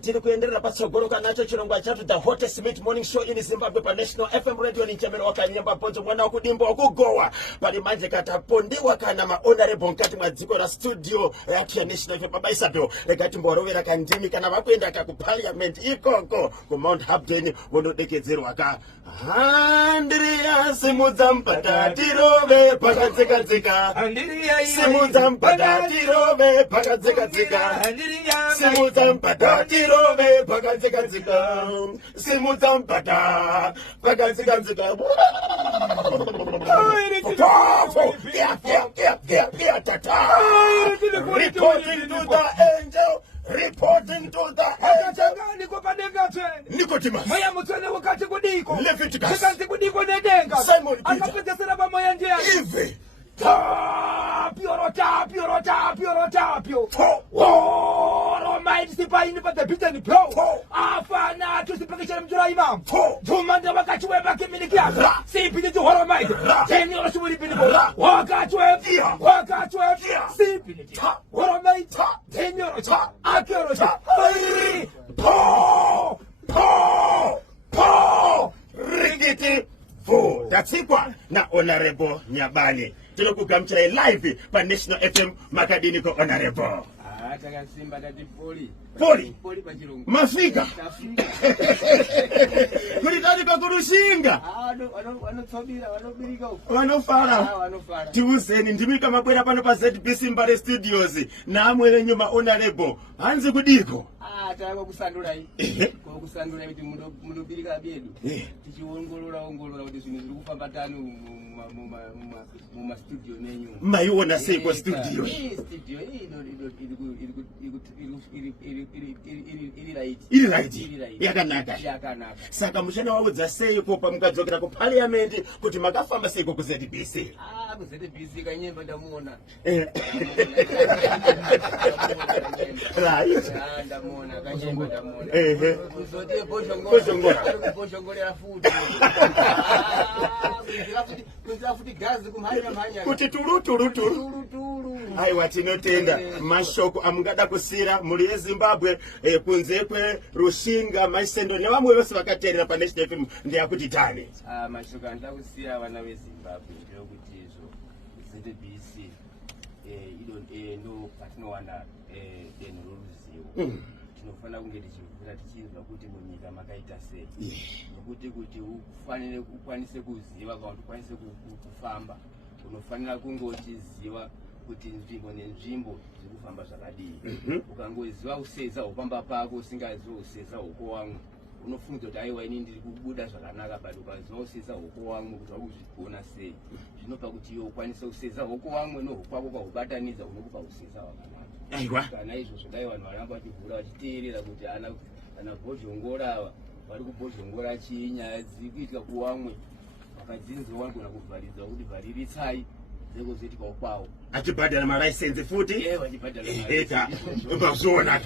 tiri kuenderera patsogoloka nacho chirongwa chatu the hottest mid morning show in Zimbabwe pa National FM radio ni chamelo wakanyamba ponzo mwana wakudimba wakugowa pali manje katapondiwa kana ma honorable nkati mwa dziko la studio ya National FM baba Isabel rekati mborovera kandimi kana vakuenda ka ku parliament ikoko ku Mount Hampden vonodekedzerwa ka Andrea simudzampata tirove pakadzeka Andrea simudzampata tirove pakadzeka Andrea simudzampata tirove pakadzeka simudzampata pakadzeka reporting to the angel. Reporting to the Nicodemus. Leviticus. Simon Peter. Eve. Tapio. Almighty sipaini pata pita ni pro. Afana tu sipakisha mjura imam. Tumanda wakati wewe kimilikia. Sipite tu Almighty. Teni wala shubuli pini bo. Wakati wewe. Sipite. Almighty. Teni wala. Akero. Rigiti. Tatsikwa na Honorable Nyabali. Tulokukamcha live pa National FM Makadini ko Honorable. Simba dati poli pachirungu mafika kulitani kwa kurushinga wanotsobira wanobirika wanofara tiuzeni ndimi kama bwera pano pa ZBC Mbale Studios namwe wenyu ma Honorable hanzi kudiko tayako kusandula kusandula kuti munobirika bedu tichiongolora kuti zvinhu zviri kufamba tano muma studio menyu maiona sei kwa studio iri right yakanaka saka mushana waudza sei popa mukadzokera ku parliament kuti makafamba sei ku ZBC ku ZBC kanyemba ndamuona right ndamuona kanyemba ndamuona kuzote boshongolera futhi futhi gazi kumhanya kuti turu aiwa tinotenda mashoko amungada kusira muri eZimbabwe kunze kwe Rushinga Maisendo nevamwe vose vakateerera pa National FM ndiyakuti tani mashoko andakusira vana veZimbabwe ndokuti izvo ZBC ndo patinowana denho roruzivo tinofanira kunge tichivhura tichinzwa kuti munyika makaita sei nokuti ufanire ukwanise kuziva kana ukwanise kufamba unofanira kunge uchiziva kuti nzvimbo nenzvimbo zviri kufamba zvakadii ukangoziva useza upamba pako usingazivi useza hoko wamwe unofunga kuti aiwa ini ndiri kubuda zvakanaka bado ukaziva useza hoko wamwe kuti wakuzvigona sei zvinopa kuti iwe ukwanise useza hoko wamwe nohoko wako ukahubatanidza unokupa useza hwakanaka aiwa kana izvozvo dai vanhu varamba vachivhura vachiteerera kuti ana bhozhongora ava vari kubhozhongora chii nyaya dziri kuitika kuwamwe vakadzinziwa vanogona kuvharidza kuti vhariritsai dzekuzoitika kwawo achibhadhara malicense futi mazviona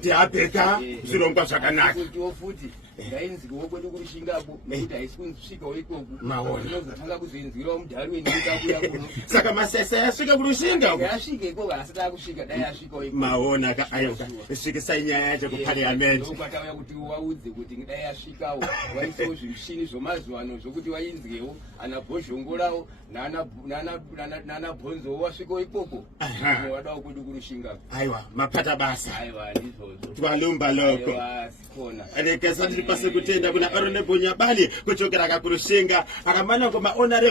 tiapeka zvirongwa zvakanaka kutiwo futi ngainzwiwo kwedu kurushingapo nekuti haisi kunsvikawo ikoku tinozotanga kuzoinzwirawo mudhari wenyika kuya kuno saka masesa yasvika kurushinga yasvika ikoko asati akusvika dai asvikawo iko maona svikisai nyaya yacho kuparliament ndokwatauya kuti waudze kuti dai asvikawo waisewo zvimushini zvomazuvano zvokuti wainzwewo ana bhozhongorawo nana bhonzowo wasvikawo ikoko wadawo kwedu kurushinga aiwa mapata basa aiwa ndizvozvo twalumba loko sikona rekesa ndiri pasi kutenda kuna Honorable Nyabali kuchokera kakurushinga akamana kuma Honorable